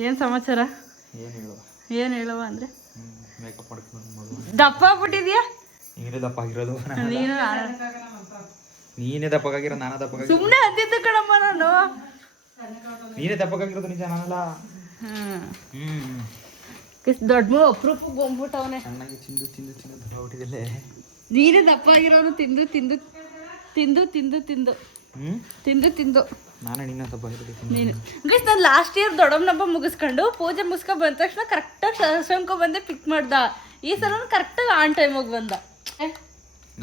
ಏನ್ ಸಮಾಚಾರ? ಏನ್ ಹೇಳುವ ಅಂದ್ರೆ ಮೇಕಪ್ ಮಾಡ್ಕೊಂಡು ದಪ್ಪ ಆಗ್ಬಿಟ್ಟಿದ್ಯಾ ನೀನೇ ದಪ್ಪ ಆಗಿರೋದು. ನೀನು. ನೀನೇ ದಪ್ಪಗಾಗಿರೋ ನಾನ ದಪ್ಪಗಾಗಿ. ಸುಮ್ನೆ ಅಂದಿದ್ದು ಕಣಮ್ಮ ನಾನು. ನೀನೇ ದಪ್ಪಗಾಗಿರೋದು ನಿಜ, ನಾನಲ್ಲ. ದೊಡ್ಡ ಮಾವ ಅಪ್ರೂಪಕ್ಕೆ ಬಂದ್ಬಿಟ್ಟವನೆ. ಚೆನ್ನಾಗಿ ತಿಂದು ತಿಂದು ತಿಂದು ದಪ್ಪ ಹುಟ್ಟಿದಲ್ಲೇ. ನೀನೇ ದಪ್ಪ ಆಗಿರೋನು ತಿಂದು ತಿಂದು ತಿಂದು ತಿಂದು ತಿಂದು ತಿಂದು ತಿಂದು. ನಾನೇ ನಿನ್ನ ದಪ್ಪ ಆಗಿರೋದು. ನೀನು ಗೈಸ್ ನಾನು ಲಾಸ್ಟ್ ಇಯರ್ ದೊಡ್ಡಮ್ಮನ ಹಬ್ಬ ಮುಗಿಸ್ಕೊಂಡು ಪೂಜೆ ಮುಗಿಸ್ಕೊಂಡು ಬಂದ ತಕ್ಷಣ ಕರೆಕ್ಟಾಗಿ ಶಶಾಂಕ ಬಂದೆ ಪಿಕ್ ಮಾಡ್ದ. ಈ ಸಲ ಕರೆಕ್ಟಾಗಿ ಆನ್ ಟೈಮಿಗೆ ಬಂದ.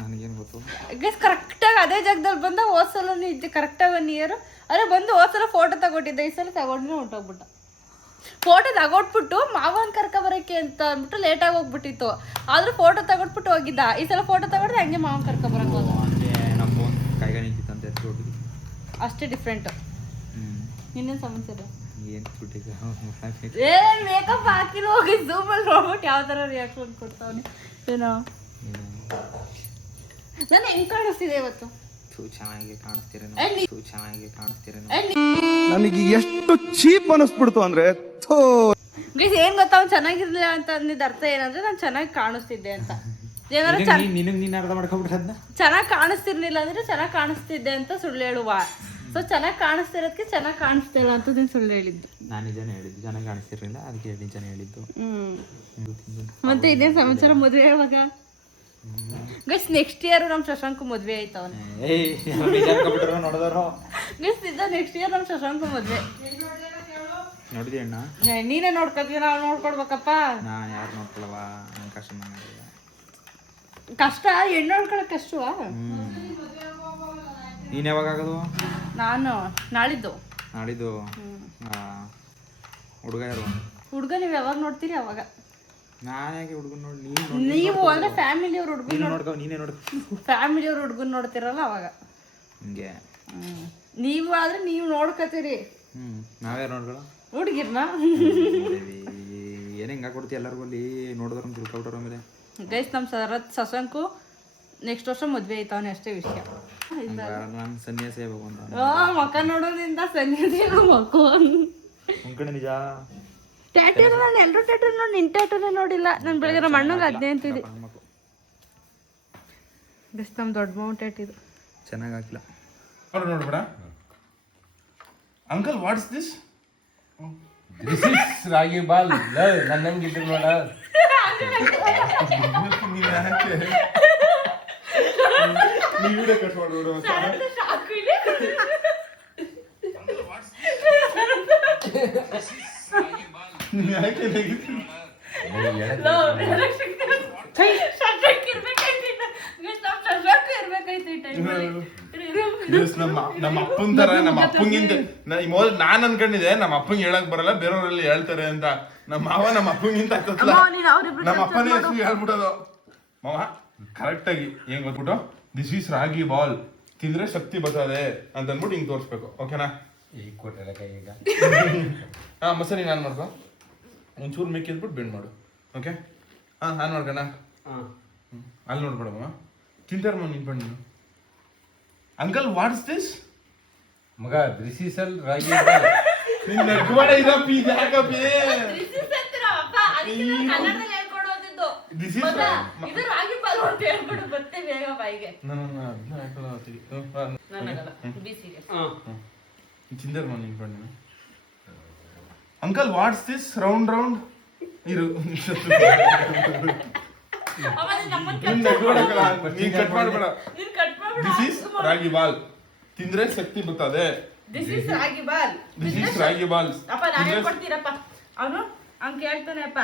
ನನಗೇನು ಗೊತ್ತು ಗೈಸ್ ಕರೆಕ್ಟಾಗಿ ಅದೇ ಜಾಗದಲ್ಲಿ ಬಂದ. ಹೋದ ಸಲನೂ ಇದ್ದೆ ಕರೆಕ್ಟಾಗಿ 1 ಇಯರ್. ಅರೆ ಬಂದು ಹೋದ ಸಲ ಫೋಟೋ ತಗೊಟ್ಟಿದ್ದೆ, ಈ ಸಲ ತಗೊಂಡು ಹೊಂಟೋಗ್ಬಿಟ್ಟ. ಫೋಟೋ ತಗೊಟ್ಬಿಟ್ಟು ಮಾವನ್ ಕರ್ಕ ಬರೋಕ್ಕೆ ಅಂತ ಅಂದ್ಬಿಟ್ಟು ಲೇಟಾಗಿ ಹೋಗ್ಬಿಟ್ಟಿತ್ತು. ಆದ್ರೂ ಫೋಟೋ ತಗೊಟ್ಬಿಟ್ಟು ಹೋಗಿದ್ದ. ಈ ಸಲ ಫೋಟೋ ತಗೊಂಡ್ರೆ ಹಂಗೆ ಮಾವನ್ ಕರ್ಕ ಬರೋಕೆ ಹೋದ. ನಮ್ಮ ಫೋನ್ ಕೈಗೆ ನಿಂತಿತ್ತಂತ ಎತ್ತು ಹೋಗಿದ್ದು ಅಷ್ಟೇ ಡಿಫ್ರೆಂಟು. ಇನ್ನೇನು ಸಮಾಚಾರ? ಏನು ಬಿಟ್ಟಿದ್ದೆ ಏ ಮೇಕಪ್ ಹಾಕಿರೋ ಹೋಗಿ ಝೂಮಲ್ಲಿ ನೋಡ್ಬಿಟ್ಟು ಯಾವ ಥರ ರಿಯಾಕ್ಷನ್ ಕೊಡ್ತಾವನೆ ಏನೋ. ನಾನು ಹೆಂಗೆ ಕಾಣಿಸ್ತಿದೆ ಇವತ್ತು? ಚೆನ್ನಾಗಿ ಕಾಣಿಸ್ತೀರೇನೋ. ಚೆನ್ನಾಗಿ ಕಾಣಿಸ್ತೀರೇನೋ. ನನಗೆ ಎಷ್ಟು ಚೀಪ್ ಅನಿಸ್ಬಿಡ್ತು ಅಂದ್ರೆ ಗೈಸ್ ಏನ್ ಗೊತ್ತಾ, ಅವ್ನು ಚೆನ್ನಾಗಿರ್ಲಿಲ್ಲ ಅಂತ ಅಂದಿದ್ದ ಅರ್ಥ ಏನಂದ್ರೆ ನಾನು ಚೆನ್ನಾಗಿ ಕಾಣಿಸ್ತಿದ್ದೆ ಅಂತ. ಏನಾದ್ರು ನಿನಗೆ ನೀನು ಅರ್ಥ ಮಾಡ್ಕೊಬಿಟ್ರೆ ಚೆನ್ನಾಗಿ ಕಾಣಿಸ್ತಿರ್ಲಿಲ್ಲ ಅಂದ್ರೆ ಚೆನ್ನಾಗಿ ಕಾಣಿಸ್ತಿದ್ದೆ ಅಂತ ಸುಳ್ಳು ಹೇಳುವ. ಸೊ ಚೆನ್ನಾಗಿ ಕಾಣಿಸ್ತಿರೋದಕ್ಕೆ ಚೆನ್ನಾಗಿ ಕಾಣಿಸ್ತಿಲ್ಲ ಅಂತ ನೀನು ಸುಳ್ಳು ಹೇಳಿದ್ದು. ನಾನು ನಿಜಾನೇ ಹೇಳಿದ್ದು, ಚೆನ್ನಾಗಿ ಕಾಣಿಸ್ತಿರ್ಲಿಲ್ಲ ಅದಕ್ಕೆ ನಿಜಾನೇ ಹೇಳಿದ್ದು. ಮತ್ತೆ ಇದೇ ಸಮಾಚಾರ. ಮದುವೆ ಯಾವಾಗ ಗೈಸ್? ನೆಕ್ಸ್ಟ್ ಇಯರ್ ನಮ್ಮ ಶಶಾಂಕ್ ಮದುವೆ ಆಯ್ತವನೆ. ನೋಡಿದ್ರು ಗೈಸ್ ಇದ್ದ ನೆಕ್ಸ್ಟ್ ಇಯರ್ ನಮ್ಮ ಶಶಾಂಕ್ ಮದುವೆ. ನೋಡಿದೆ ಅಣ್ಣ? ನೀನೇ ನೋಡ್ಕೊತೀವಿ, ನಾವು ನೋಡ್ಕೊಡ್ಬೇಕಪ್ಪ. ನಾನು ಯಾರು ನೋಡ್ಕೊಳ್ಳವ, ನನ್ನ ಕಷ್ಟ ಮಾಡಿದೆ. ಕಷ್ಟ ಹೆಣ್ಣು ನೋಡ್ಕೊಳಕ್ ಕಷ್ಟವಾ? ನೀನು ಯಾವಾಗ ಆಗೋದು? ನಾನು ನಾಳಿದ್ದು. ನಾಳಿದ್ದು ಹುಡುಗ ಯಾರು? ಹುಡುಗ ನೀವು ಯಾವಾಗ ನೋಡ್ತೀರಿ ಅವಾಗ. ನಾನು ಯಾಕೆ ಹುಡುಗನ್ ನೋಡಿ? ನೀವು ಅಂದ್ರೆ ಫ್ಯಾಮಿಲಿಯವ್ರ ಹುಡುಗನ್ ನೋಡ್ಕೊ, ನೀನೇ ನೋಡ್ಕೊ. ಫ್ಯಾಮಿಲಿಯವ್ರ ಹುಡುಗನ್ ನೋಡ್ತಿರಲ್ಲ ಅವಾಗ. ಹಿಂಗೆ ನೀವು ಆದ್ರೆ ನೀವು ನೋಡ್ಕೊತೀರಿ. ನಾವ್ಯಾರು ನೋಡ್ಕೊಳ್ಳೋ ಹುಡುಗಿರ್ನ? ಏನೇ ಹಿಂಗ ಕೊಡ್ತೀವಿ ಎಲ್ಲರಿಗೂ ಅಲ್ಲಿ ನೋಡಿದ್ರು ತಿಳ್ಕೊಬಿಟ್ರ ಮೇಲೆ. ಗೈಸ್ ನಮ್ಮ ಶಶಾಂಕು ನೆಕ್ಸ್ಟ್ ವರ್ಷ ಮದುವೆ ಆಯ್ತವನೆ, ಅಷ್ಟೇ ವಿಷಯ. ನಾನು ಸನ್ಯಾಸಿ ಆಗ್ಬೇಕು ಅಂತ. ಮಕ್ಕ ನೋಡೋದ್ರಿಂದ ಸನ್ಯಾಸಿ ಮಕ್ಕ ಉಂಕಣೆ ನಿಜ. ಟ್ಯಾಟೂ ನಾನು ಎಲ್ಲರೂ ಟ್ಯಾಟೂ ನೋಡಿ, ನಿನ್ನ ಟ್ಯಾಟೂನೇ ನೋಡಿಲ್ಲ. ನಾನು ಬೆಳಗ್ಗೆ ನಮ್ಮ ಅಣ್ಣಗೆ ಅದನ್ನೇ ಅಂತಿದ್ದೆ. ಗೈಸ್ ನಮ್ಮ ದೊಡ್ಡ ಮೌಂಟ್ ಟ್ಯಾಟಿದು ಚೆನ್ನಾಗಿ ಹಾಕಿಲ್ಲ. ನೋಡ್ಬೇಡ uncle, what's this? Ragi ball ನನ್ನಂಗಿದ್ರು ನೋಡ. ನಮ್ಮ ಅಪ್ಪನ ತರ, ನಮ್ಮ ಅಪ್ಪಂಗಿಂತ ನಾನ್ ಅನ್ಕೊಂಡಿದ್ದೆ ನಮ್ಮ ಅಪ್ಪಂಗೆ ಹೇಳಕ್ ಬರಲ್ಲ, ಬೇರೆಯವರಲ್ಲಿ ಹೇಳ್ತಾರೆ ಅಂತ. ನಮ್ಮ ಮಾವ ನಮ್ಮ ಅಪ್ಪಂಗಿಂತ ನಮ್ಮ ಅಪ್ಪನೇ ಹೇಳ್ಬಿಟ್ಟೋದು. ಮಾವ ಕರೆಕ್ಟ್ ಆಗಿ ಏನ್ ಗೊತ್ಬಿಟ್ಟು, ದಿಸ್ ಈಸ್ ರಾಗಿ ಬಾಲ್, ತಿಂದ್ರೆ ಶಕ್ತಿ ಬರ್ತದೆ ಅಂತ ಅಂದ್ಬಿಟ್ಟು ಹಿಂಗ್ ತೋರಿಸ್ಬೇಕು. ಓಕೆನಾ? ಈಗ ಕೊಟ್ಟಲ್ಲ ಕೈಗ. ಹಾ ಮಸರಿ ನಾನು ಮಾಡ್ಕೊ, ಒಂಚೂರು ಮೇಕಿ ಅಂದ್ಬಿಟ್ಟು ಬೆಂಡ್ ಮಾಡು. ಓಕೆ? ಹಾ ನಾನು ಮಾಡ್ಕಣ. ಅಲ್ಲಿ ನೋಡ್ಬೇಡಮ್ಮ, ತಿಂತಾರಮ್ಮ ನಿನ್ ಬಣ್ಣ. Uncle, what's this? ಮಗ ದಿಸ್ ಈಸ್ ಅಲ್ ರಾಗಿ ನಿನ್ನ ನಗ್ಬೇಡ ಇದಪ್ಪಿ, ಇದು ಯಾಕಪ್ಪಿ? ದಿಸ್ ಈಸ್ ತಿಂತಾರಮ್ಮ ನಿನ್ ಬಣ್ಣ. Uncle, what's this? Round round ಇರು. ಕಟ್ ಮಾಡಬೇಡ. ದಿಸ್ ಈಸ್ ರಾಗಿ ಬಾಲ್, ತಿಂದ್ರೆ ಶಕ್ತಿ ಬರ್ತದೆ. This is ragi ball. This is ragi ball. ಅಪ್ಪ ನಾನು ಹೇಳ್ಕೊಡ್ತೀರಪ್ಪ. ಅವನು ಹಂಗೆ ಕೇಳ್ತಾನೆ ಅಪ್ಪ,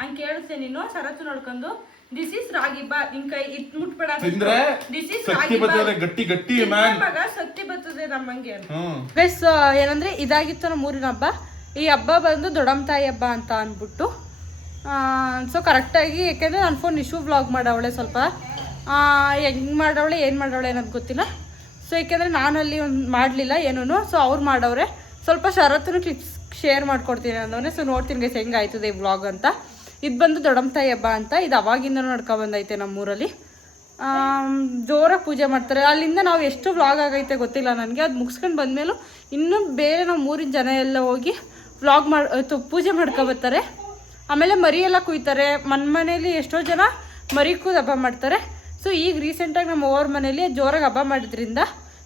ಹಂಗೆ ಕೇಳಿಸ್ತೆ ನೀನು ಸರತ್ತು ನೋಡ್ಕೊಂಡು. ದಿಸ್ ಇಸ್ ರಾಗಿ ಬಾಲ್, ನಿನ್ ಕೈ ಇಟ್ ಮುಟ್ಬೇಡ. ತಿಂದ್ರೆ ದಿಸ್ ಇಸ್ ಶಕ್ತಿ ಬರ್ತದೆ, ಗಟ್ಟಿ ಗಟ್ಟಿ ಮ್ಯಾನ್. ಶಕ್ತಿ ಬರ್ತದೆ ನಮ್ಮಂಗೆ. ಗೈಸ್ ಏನಂದ್ರೆ ಇದಾಗಿತ್ತು ನಮ್ಮ ಊರಿನ ಹಬ್ಬ. ಈ ಹಬ್ಬ ಬಂದು ದೊಡ್ಡಮ್ಮ ತಾಯಿ ಹಬ್ಬ ಅಂತ ಅಂದ್ಬಿಟ್ಟು. ಸೊ ಕರೆಕ್ಟಾಗಿ, ಯಾಕೆಂದರೆ ನನ್ನ ಫೋನ್ ಇಶ್ಯೂ ವ್ಲಾಗ್ ಮಾಡವಳೆ ಸ್ವಲ್ಪ. ಹೆಂಗೆ ಮಾಡವಳೆ ಏನು ಮಾಡವಳೆ ಅನ್ನೋದು ಗೊತ್ತಿಲ್ಲ. ಸೊ ಯಾಕೆಂದರೆ ನಾನು ಅಲ್ಲಿ ಒಂದು ಮಾಡಲಿಲ್ಲ ಏನೂ. ಸೊ ಅವ್ರು ಮಾಡವ್ರೆ. ಸ್ವಲ್ಪ ಶರತ್ತನ್ನು ಕ್ಲಿಪ್ಸ್ ಶೇರ್ ಮಾಡ್ಕೊಡ್ತೀನಿ ಅಂದವನೇ. ಸೊ ನೋಡ್ತೀನಿ ಗೈಸ್ ಹೆಂಗಾಯ್ತದೆ ಈ ವ್ಲಾಗ್ ಅಂತ. ಇದು ಬಂದು ದೊಡ್ಡಮ್ಮ ತಾಯಿ ಹಬ್ಬ ಅಂತ, ಇದು ಅವಾಗಿಂದ ನಡ್ಕೊಬಂದೈತೆ ನಮ್ಮೂರಲ್ಲಿ. ಜೋರಾಗಿ ಪೂಜೆ ಮಾಡ್ತಾರೆ. ಅಲ್ಲಿಂದ ನಾವು ಎಷ್ಟು ವ್ಲಾಗ್ ಆಗೈತೆ ಗೊತ್ತಿಲ್ಲ ನನಗೆ. ಅದು ಮುಗಿಸ್ಕೊಂಡು ಬಂದಮೇಲೂ ಇನ್ನೂ ಬೇರೆ ನಾವು ಮೂರಿನ ಜನ ಎಲ್ಲ ಹೋಗಿ ವ್ಲಾಗ್ ಪೂಜೆ ಮಾಡ್ಕೊಬರ್ತಾರೆ. ಆಮೇಲೆ ಮರಿ ಎಲ್ಲ ಕುಯ್ತಾರೆ. ಮನೇಲಿ ಎಷ್ಟೋ ಜನ ಮರಿ ಕೂದು ಹಬ್ಬ ಮಾಡ್ತಾರೆ. ಸೊ ಈಗ ರೀಸೆಂಟಾಗಿ ನಮ್ಮ ಅವ್ರ ಮನೇಲಿ ಜೋರಾಗಿ ಹಬ್ಬ ಮಾಡಿದ್ರಿಂದ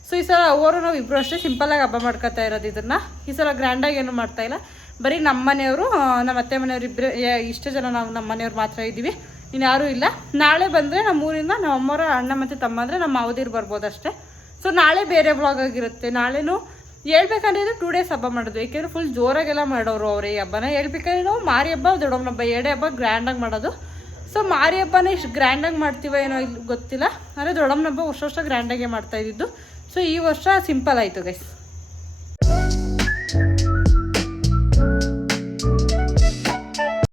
ಸೊ ಈ ಸಲ ಅವರು ನಾವು ಇಬ್ಬರು ಅಷ್ಟೇ ಸಿಂಪಲಾಗಿ ಹಬ್ಬ ಮಾಡ್ಕೊತಾ ಇರೋದು. ಇದನ್ನು ಈ ಸಲ ಗ್ರ್ಯಾಂಡಾಗಿ ಏನೂ ಮಾಡ್ತಾಯಿಲ್ಲ. ಬರೀ ನಮ್ಮ ಮನೆಯವರು, ನಮ್ಮ ಅತ್ತೆ ಮನೆಯವರು ಇಬ್ಬರು, ಇಷ್ಟು ಜನ ನಾವು ನಮ್ಮ ಮನೆಯವ್ರು ಮಾತ್ರ ಇದ್ದೀವಿ, ಇನ್ಯಾರೂ ಇಲ್ಲ. ನಾಳೆ ಬಂದರೆ ನಮ್ಮ ಊರಿಂದ ನಮ್ಮ ಅಮ್ಮವರ ಅಣ್ಣ ಮತ್ತು ತಮ್ಮ ಅಂದರೆ ನಮ್ಮ ಮಾವದಿರು ಬರ್ಬೋದು ಅಷ್ಟೇ. ಸೊ ನಾಳೆ ಬೇರೆ ವ್ಲಾಗ್ ಆಗಿರುತ್ತೆ. ನಾಳೆನೂ ಹೇಳ್ಬೇಕಂದ್ರೆ 2 days ಹಬ್ಬ ಮಾಡೋದು, ಏಕೆಂದರೆ ಫುಲ್ ಜೋರಾಗೆಲ್ಲ ಮಾಡೋರು ಅವ್ರು ಈ ಹಬ್ಬನ. ಹೇಳ್ಬೇಕಾದ್ರೆ ನಾವು ಮಾರಿ ಹಬ್ಬ, ದೊಡ್ಡಮ್ಮನ ಹಬ್ಬ 2 ಹಬ್ಬ ಗ್ರ್ಯಾಂಡಾಗಿ ಮಾಡೋದು. ಸೊ ಮಾರಿ ಹಬ್ಬನ ಇಷ್ಟು ಗ್ರ್ಯಾಂಡಾಗಿ ಮಾಡ್ತೀವೋ ಏನೋ ಇಲ್ಲಿ ಗೊತ್ತಿಲ್ಲ. ಅಂದರೆ ದೊಡ್ಡಮ್ಮನ ಹಬ್ಬ ವರ್ಷ ಗ್ರ್ಯಾಂಡಾಗೆ ಮಾಡ್ತಾಯಿದ್ದು. ಸೊ ಈ ವರ್ಷ ಸಿಂಪಲ್ ಆಯಿತು ಗೈಸ್.